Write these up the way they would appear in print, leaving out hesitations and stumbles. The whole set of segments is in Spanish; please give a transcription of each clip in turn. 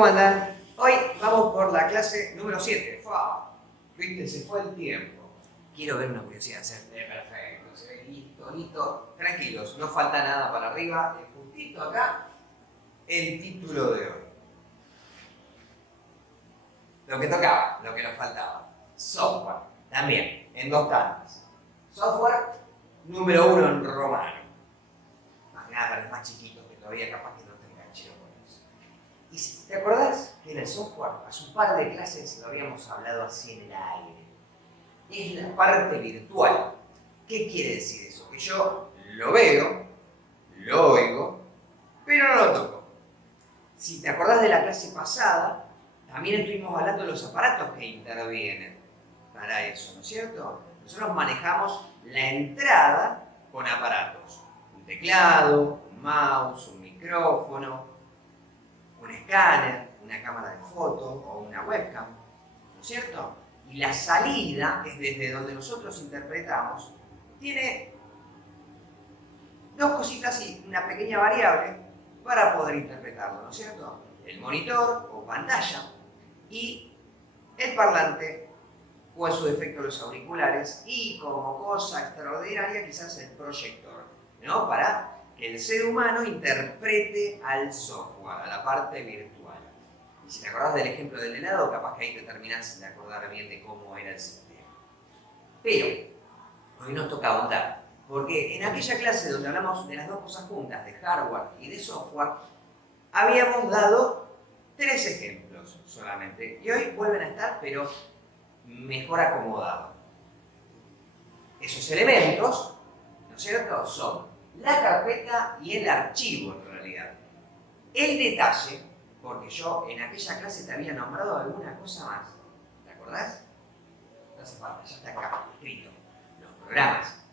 ¿Cómo andan? Hoy vamos por la clase número 7. Viste, se fue el tiempo. Quiero ver una curiosidad. Perfecto, se ve listo, listo. Tranquilos, no falta nada para arriba. Es justito acá el título de hoy. Lo que tocaba, lo que nos faltaba. Software, también, en dos tandas. Software número 1 en romano. Más que nada para los más chiquitos, que todavía capaz que no tengan chido con eso. ¿Y si te acordás que en el software, hace un par de clases lo habíamos hablado así en el aire? Es la parte virtual. ¿Qué quiere decir eso? Que yo lo veo, lo oigo, pero no lo toco. Si te acordás de la clase pasada, también estuvimos hablando de los aparatos que intervienen para eso, ¿no es cierto? Nosotros manejamos la entrada con aparatos. Un teclado, un mouse, un micrófono, un escáner, una cámara de fotos o una webcam, ¿no es cierto? Y la salida, es desde donde nosotros interpretamos, tiene dos cositas y una pequeña variable para poder interpretarlo, ¿no es cierto? El monitor o pantalla y el parlante o en su defecto los auriculares y como cosa extraordinaria quizás el proyector, ¿no? Para que el ser humano interprete al software, a la parte virtual. Y si te acordás del ejemplo del helado, capaz que ahí te terminás de acordar bien de cómo era el sistema. Pero hoy nos toca ahondar, porque en aquella clase donde hablamos de las dos cosas juntas, de hardware y de software, habíamos dado 3 ejemplos solamente. Y hoy vuelven a estar, pero mejor acomodados. Esos elementos, ¿no es cierto?, son la carpeta y el archivo en realidad. El detalle, porque yo en aquella clase te había nombrado alguna cosa más, ¿te acordás? No hace falta, ya está acá escrito. Los programas.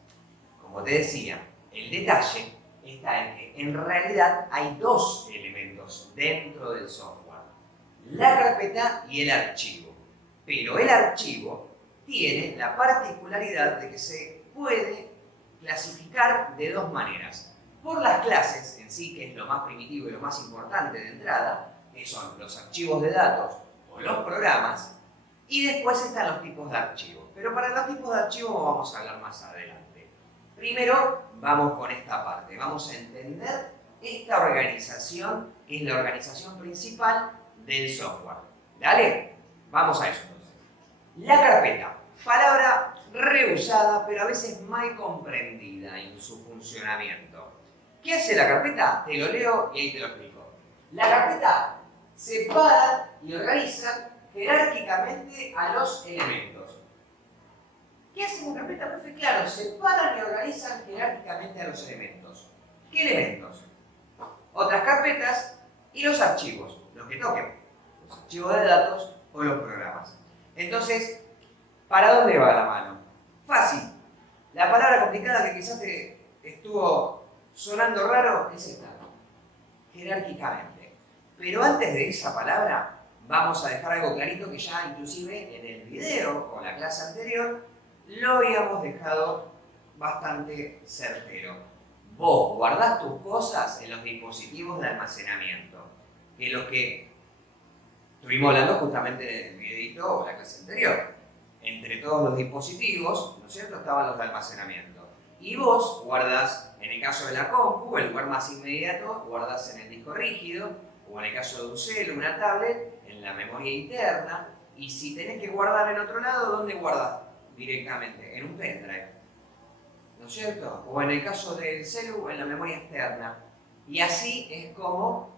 Como te decía, el detalle está en que en realidad hay 2 elementos dentro del software. La carpeta y el archivo. Pero el archivo tiene la particularidad de que se puede clasificar de 2 maneras. Por las clases en sí, que es lo más primitivo y lo más importante de entrada, que son los archivos de datos o los programas, y después están los tipos de archivos. Pero para los tipos de archivos vamos a hablar más adelante. Primero vamos con esta parte, vamos a entender esta organización, que es la organización principal del software. ¿Dale? Vamos a eso entonces. La carpeta, palabra reusada, pero a veces mal comprendida en su funcionamiento. ¿Qué hace la carpeta? Te lo leo y ahí te lo explico. La carpeta separa y organiza jerárquicamente a los elementos. ¿Qué hace una carpeta? Profe, claro, separan y organizan jerárquicamente a los elementos. ¿Qué elementos? Otras carpetas y los archivos, los que toquen, los archivos de datos o los programas. Entonces, ¿para dónde va la mano? Fácil. La palabra complicada que quizás te estuvo sonando raro es esta, jerárquicamente. Pero antes de esa palabra, vamos a dejar algo clarito que ya inclusive en el video o la clase anterior lo habíamos dejado bastante certero. Vos guardás tus cosas en los dispositivos de almacenamiento, que los que estuvimos hablando justamente en el videito o la clase anterior. Entre todos los dispositivos, ¿no es cierto?, estaban los de almacenamiento. Y vos guardás, en el caso de la compu, el lugar más inmediato, guardás en el disco rígido, o en el caso de un celu, una tablet, en la memoria interna. Y si tenés que guardar en otro lado, ¿dónde guardás directamente? En un pendrive, ¿no es cierto? O en el caso del celu, en la memoria externa. Y así es como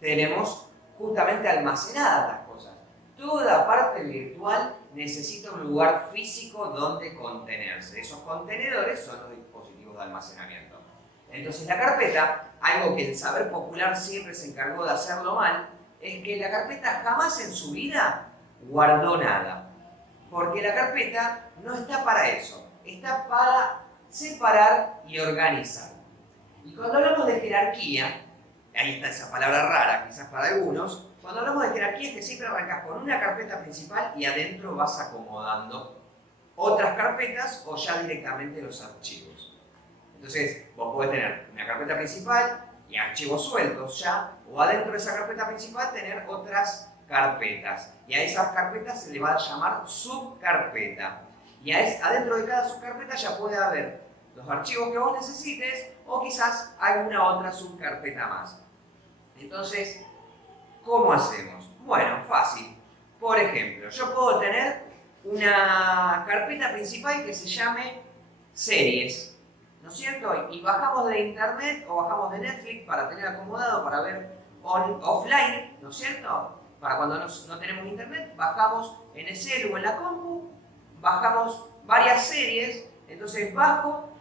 tenemos justamente almacenadas las cosas. Toda parte virtual necesita un lugar físico donde contenerse. Esos contenedores son los dispositivos de almacenamiento. Entonces la carpeta, algo que el saber popular siempre se encargó de hacerlo mal, es que la carpeta jamás en su vida guardó nada. Porque la carpeta no está para eso, está para separar y organizar. Y cuando hablamos de jerarquía, ahí está esa palabra rara quizás para algunos, cuando hablamos de jerarquía es que siempre arrancas con una carpeta principal y adentro vas acomodando otras carpetas o ya directamente los archivos. Entonces, vos podés tener una carpeta principal, y archivos sueltos ya, o adentro de esa carpeta principal tener otras carpetas. Y a esas carpetas se le va a llamar subcarpeta. Y adentro de cada subcarpeta ya puede haber los archivos que vos necesites o quizás alguna otra subcarpeta más. Entonces, ¿cómo hacemos? Bueno, fácil. Por ejemplo, yo puedo tener una carpeta principal que se llame series, ¿no es cierto? Y bajamos de internet o bajamos de Netflix para tener acomodado, para ver offline, ¿no es cierto? Para cuando no tenemos internet, bajamos en el celu o en la compu, bajamos varias series, entonces bajo,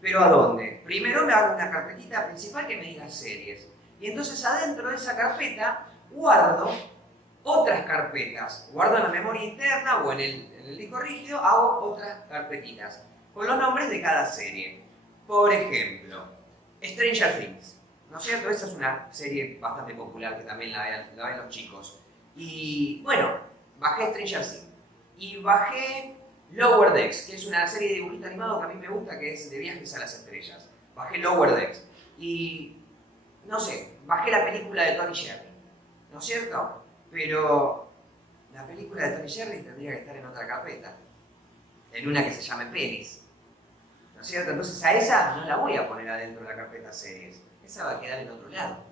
¿pero a dónde? Primero me hago una carpetita principal que me diga series. Y entonces adentro de esa carpeta guardo otras carpetas. Guardo en la memoria interna o en el disco rígido, hago otras carpetitas con los nombres de cada serie. Por ejemplo, Stranger Things, ¿no es cierto? Esa es una serie bastante popular que también la ven los chicos. Y bueno, bajé Stranger Things y bajé Lower Decks, que es una serie de dibujito animado que a mí me gusta, que es de viajes a las estrellas. Bajé Lower Decks y, no sé, bajé la película de Tom y Jerry, ¿no es cierto? Pero la película de Tom y Jerry tendría que estar en otra carpeta, en una que se llame Pelis, ¿no es cierto? Entonces a esa no la voy a poner adentro de la carpeta series, esa va a quedar en otro lado.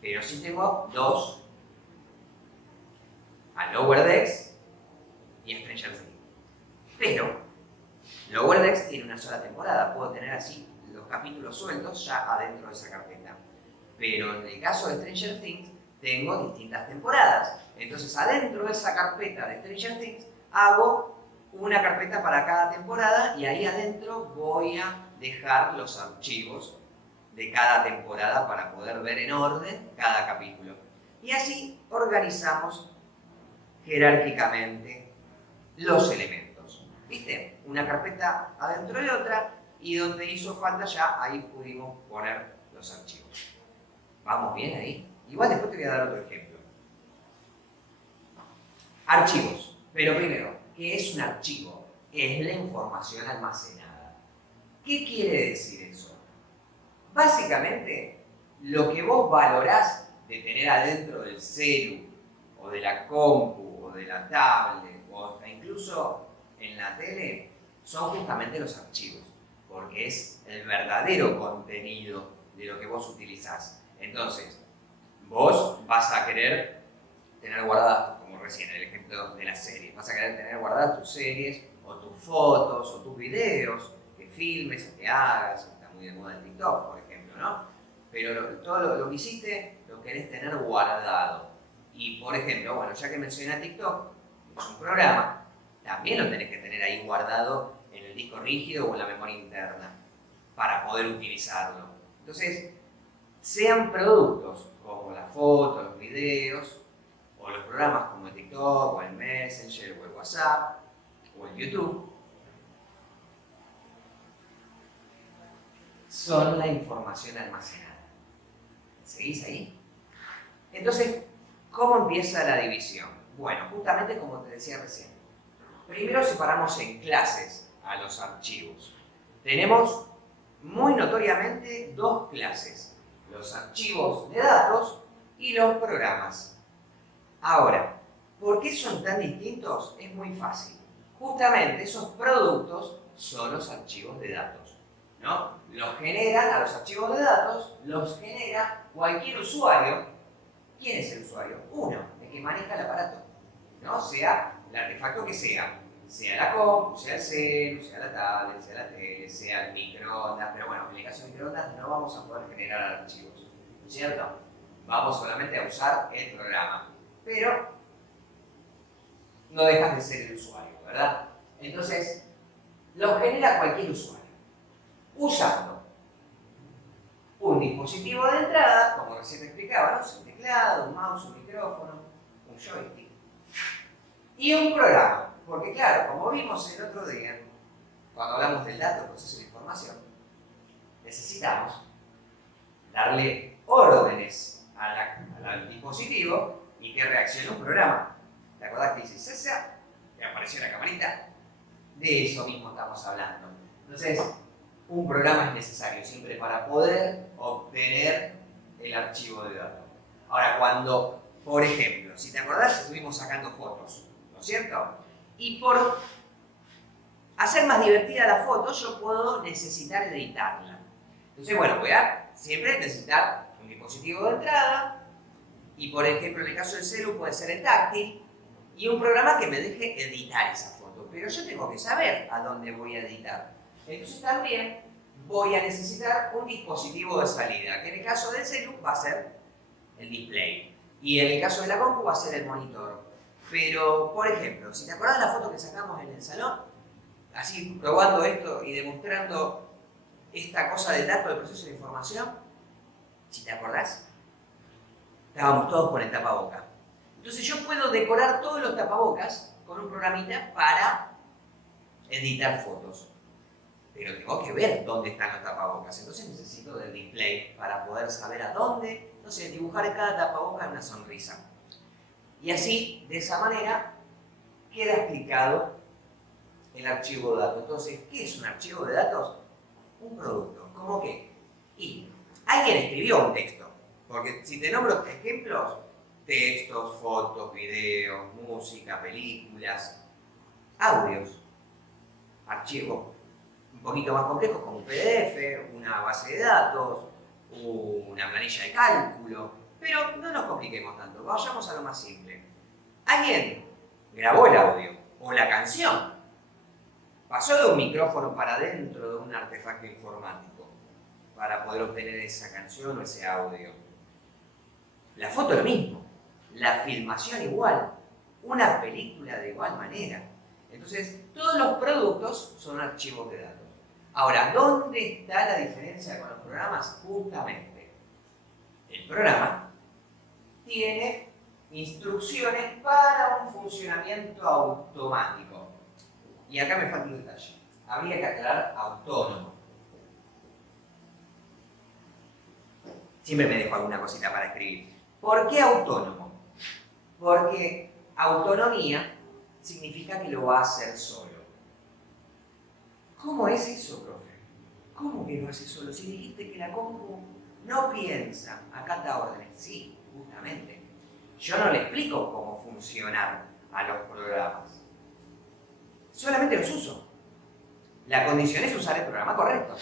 Pero sí tengo dos, a Lower Decks y a Stranger Things. Pero Lower Decks tiene una sola temporada, puedo tener así los capítulos sueltos ya adentro de esa carpeta. Pero en el caso de Stranger Things tengo distintas temporadas. Entonces adentro de esa carpeta de Stranger Things hago una carpeta para cada temporada y ahí adentro voy a dejar los archivos de cada temporada para poder ver en orden cada capítulo. Y así organizamos jerárquicamente los elementos. ¿Viste? Una carpeta adentro de otra y donde hizo falta ya ahí pudimos poner los archivos. ¿Vamos bien ahí? Igual después te voy a dar otro ejemplo. Archivos. Pero primero, ¿qué es un archivo? Es la información almacenada. ¿Qué quiere decir eso? Básicamente, lo que vos valorás de tener adentro del celu, o de la compu, o de la tablet, o hasta incluso en la tele, son justamente los archivos, porque es el verdadero contenido de lo que vos utilizás. Entonces, vos vas a querer tener guardadas, como recién en el ejemplo de las series, vas a querer tener guardadas tus series, o tus fotos, o tus videos, que filmes, o que hagas, está muy de moda el TikTok, por ejemplo, ¿no? Pero todo lo que hiciste lo querés tener guardado. Y, por ejemplo, bueno, ya que mencioné a TikTok, es un programa, también lo tenés que tener ahí guardado en el disco rígido o en la memoria interna para poder utilizarlo. Entonces, sean productos como las fotos, los videos, o los programas como el TikTok, o el Messenger, o el WhatsApp, o el YouTube, son la información almacenada. ¿Seguís ahí? Entonces, ¿cómo empieza la división? Bueno, justamente como te decía recién. Primero separamos en clases a los archivos. Tenemos muy notoriamente dos clases, los archivos de datos y los programas. Ahora, ¿por qué son tan distintos? Es muy fácil. Justamente esos productos son los archivos de datos, ¿no? Los generan, a los archivos de datos, los genera cualquier usuario. ¿Quién es el usuario? Uno, el que maneja el aparato, ¿no? Sea el artefacto que sea la compu, sea el celu, sea la tablet, sea la tele, sea el microondas, pero bueno, en el caso de microondas no vamos a poder generar archivos, ¿no es cierto? Vamos solamente a usar el programa, pero no dejas de ser el usuario, ¿verdad? Entonces, lo genera cualquier usuario, usando un dispositivo de entrada, como recién te explicaba, ¿no? Un teclado, un mouse, un micrófono, un joystick, y un programa. Porque claro, como vimos el otro día, cuando hablamos del dato, proceso de información, necesitamos darle órdenes al dispositivo y que reaccione un programa. ¿Te acordás que dice César? Que apareció la camarita. De eso mismo estamos hablando. Entonces, un programa es necesario siempre para poder obtener el archivo de datos. Ahora, cuando, por ejemplo, si te acordás, estuvimos sacando fotos, ¿no es cierto? Y por hacer más divertida la foto, yo puedo necesitar editarla. Entonces, bueno, voy a siempre necesitar un dispositivo de entrada, y por ejemplo, en el caso del celu puede ser el táctil, y un programa que me deje editar esa foto. Pero yo tengo que saber a dónde voy a editar. Entonces también voy a necesitar un dispositivo de salida, que en el caso del celu va a ser el display. Y en el caso de la compu va a ser el monitor. Pero, por ejemplo, si te acordás de la foto que sacamos en el salón, así probando esto y demostrando esta cosa del dato del proceso de información, si te acordás, estábamos todos con el tapabocas. Entonces yo puedo decorar todos los tapabocas con un programita para editar fotos. Pero tengo que ver dónde están los tapabocas. Entonces necesito del display para poder saber a dónde, no sé, dibujar en cada tapaboca una sonrisa. Y así, de esa manera, queda explicado el archivo de datos. Entonces, ¿qué es un archivo de datos? Un producto. ¿Cómo qué? Y alguien escribió un texto. Porque si te nombro ejemplos, textos, fotos, videos, música, películas, audios, archivos un poquito más complejos como un PDF, una base de datos, una planilla de cálculo, pero no nos compliquemos tanto, vayamos a lo más simple. Alguien grabó el audio o la canción, pasó de un micrófono para adentro de un artefacto informático para poder obtener esa canción o ese audio. La foto es lo mismo, la filmación igual, una película de igual manera. Entonces, todos los productos son archivos de datos. Ahora, ¿dónde está la diferencia con los programas? Justamente, el programa tiene instrucciones para un funcionamiento automático. Y acá me falta un detalle. Habría que aclarar autónomo. Siempre me dejo alguna cosita para escribir. ¿Por qué autónomo? Porque autonomía significa que lo va a hacer solo. ¿Cómo es eso, profe? ¿Cómo que lo hace solo? Si dijiste que la compu no piensa, acata órdenes. Sí, justamente. Yo no le explico cómo funcionar a los programas. Solamente los uso. La condición es usar el programa correcto.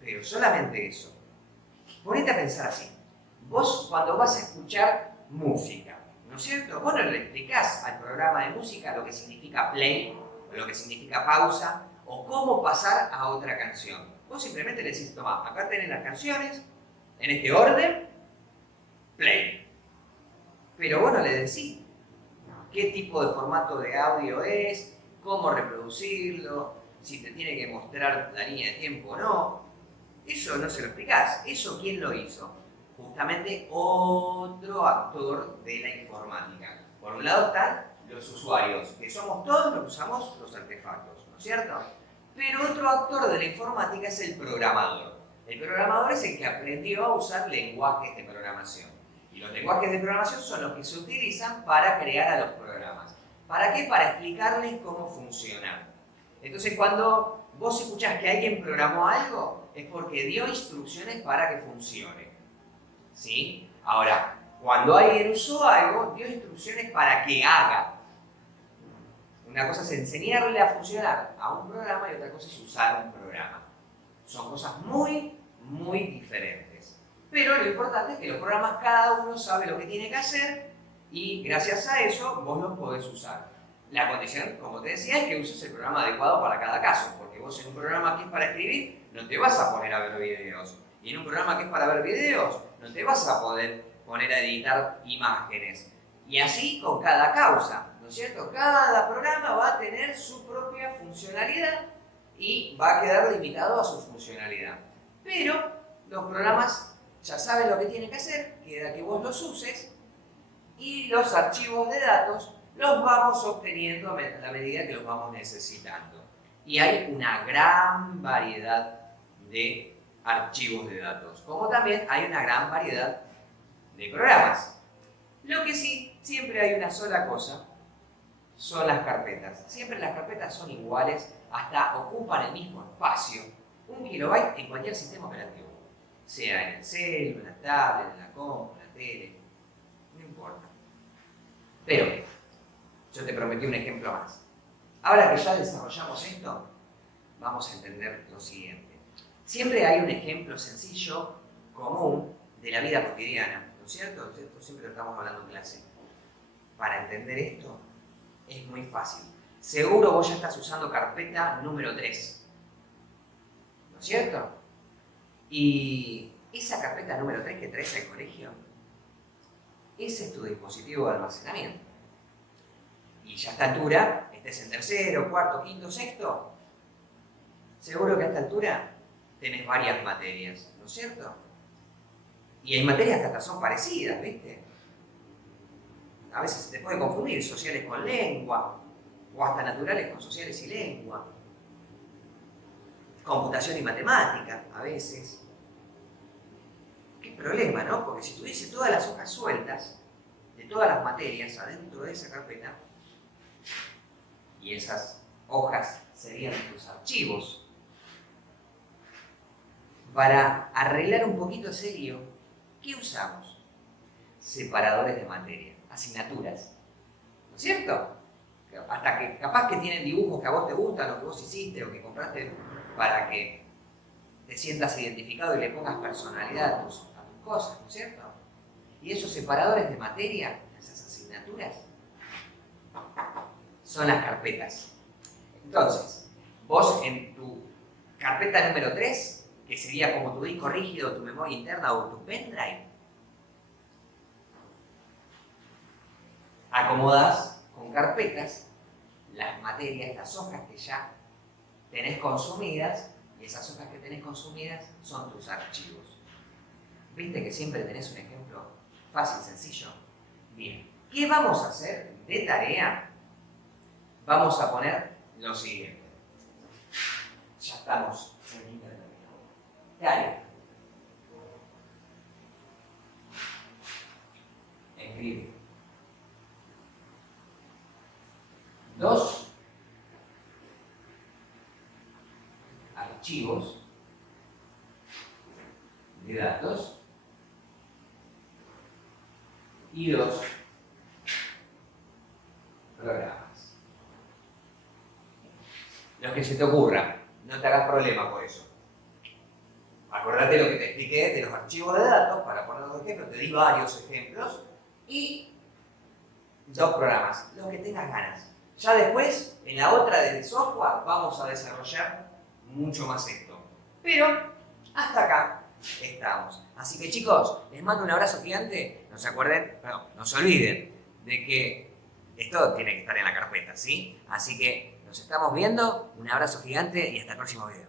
Pero solamente eso. Ponete a pensar así. Vos cuando vas a escuchar música, ¿no es cierto? Vos no le explicás al programa de música lo que significa play, o lo que significa pausa, o cómo pasar a otra canción. Vos simplemente le decís, toma, acá tenés las canciones, en este orden, play. Pero vos no le decís qué tipo de formato de audio es, cómo reproducirlo, si te tiene que mostrar la línea de tiempo o no. Eso no se lo explicás. ¿Eso quién lo hizo? Justamente otro actor de la informática. Por un lado están los usuarios, que somos todos los que usamos los artefactos, ¿no es cierto? Pero otro actor de la informática es el programador. El programador es el que aprendió a usar lenguajes de programación. Y los lenguajes de programación son los que se utilizan para crear a los programas. ¿Para qué? Para explicarles cómo funcionan. Entonces, cuando vos escuchás que alguien programó algo, es porque dio instrucciones para que funcione. ¿Sí? Ahora, cuando alguien usó algo, dio instrucciones para que haga. Una cosa es enseñarle a funcionar a un programa y otra cosa es usar un programa. Son cosas muy, muy diferentes. Pero lo importante es que los programas cada uno sabe lo que tiene que hacer y gracias a eso vos los podés usar. La condición, como te decía, es que uses el programa adecuado para cada caso, porque vos en un programa que es para escribir no te vas a poner a ver videos. Y en un programa que es para ver videos no te vas a poder poner a editar imágenes. Y así con cada causa. ¿No es cierto? Cada programa va a tener su propia funcionalidad y va a quedar limitado a su funcionalidad. Pero los programas ya saben lo que tienen que hacer, queda que vos los uses y los archivos de datos los vamos obteniendo a la medida que los vamos necesitando. Y hay una gran variedad de archivos de datos, como también hay una gran variedad de programas. Lo que sí, siempre hay una sola cosa, son las carpetas. Siempre las carpetas son iguales, hasta ocupan el mismo espacio, 1 kilobyte en cualquier sistema operativo. Sea en el celu, en la tablet, en la compu, en la tele. No importa. Pero, yo te prometí un ejemplo más. Ahora que ya desarrollamos esto, vamos a entender lo siguiente. Siempre hay un ejemplo sencillo, común, de la vida cotidiana, ¿no es cierto? Esto siempre lo estamos hablando en clase. Para entender esto, es muy fácil. Seguro vos ya estás usando carpeta número 3, ¿no es cierto? Y esa carpeta número 3 que traes al colegio, ese es tu dispositivo de almacenamiento. Y ya a esta altura, estés en tercero, cuarto, quinto, sexto, seguro que a esta altura tenés varias materias, ¿no es cierto? Y hay materias que hasta son parecidas, ¿viste? A veces se te puede confundir sociales con lengua, o hasta naturales con sociales y lengua. Computación y matemática, a veces. Qué problema, ¿no? Porque si tuviese todas las hojas sueltas de todas las materias adentro de esa carpeta, y esas hojas serían tus archivos, para arreglar un poquito ese lío, ¿qué usamos? Separadores de materia, asignaturas, ¿no es cierto? Hasta que capaz que tienen dibujos que a vos te gustan, o que vos hiciste, o que compraste para que te sientas identificado y le pongas personalidad a tus cosas, ¿no es cierto? Y esos separadores de materia, esas asignaturas, son las carpetas. Entonces, vos en tu carpeta número 3, que sería como tu disco rígido, tu memoria interna o tu pendrive, acomodás con carpetas las materias, las hojas que ya tenés consumidas, y esas hojas que tenés consumidas son tus archivos. ¿Viste que siempre tenés un ejemplo fácil, sencillo? Bien, ¿qué vamos a hacer de tarea? Vamos a poner lo siguiente. Ya estamos en línea de término. Tarea. Escribe 2 archivos de datos y 2 programas. Los que se te ocurran, no te hagas problema por eso. Acordate lo que te expliqué de los archivos de datos, para poner dos ejemplos, te di varios ejemplos, y 2 programas, los que tengas ganas. Ya después, en la otra del software, vamos a desarrollar mucho más esto. Pero, hasta acá estamos. Así que chicos, les mando un abrazo gigante. No se olviden de que esto tiene que estar en la carpeta, ¿sí? Así que nos estamos viendo, un abrazo gigante y hasta el próximo video.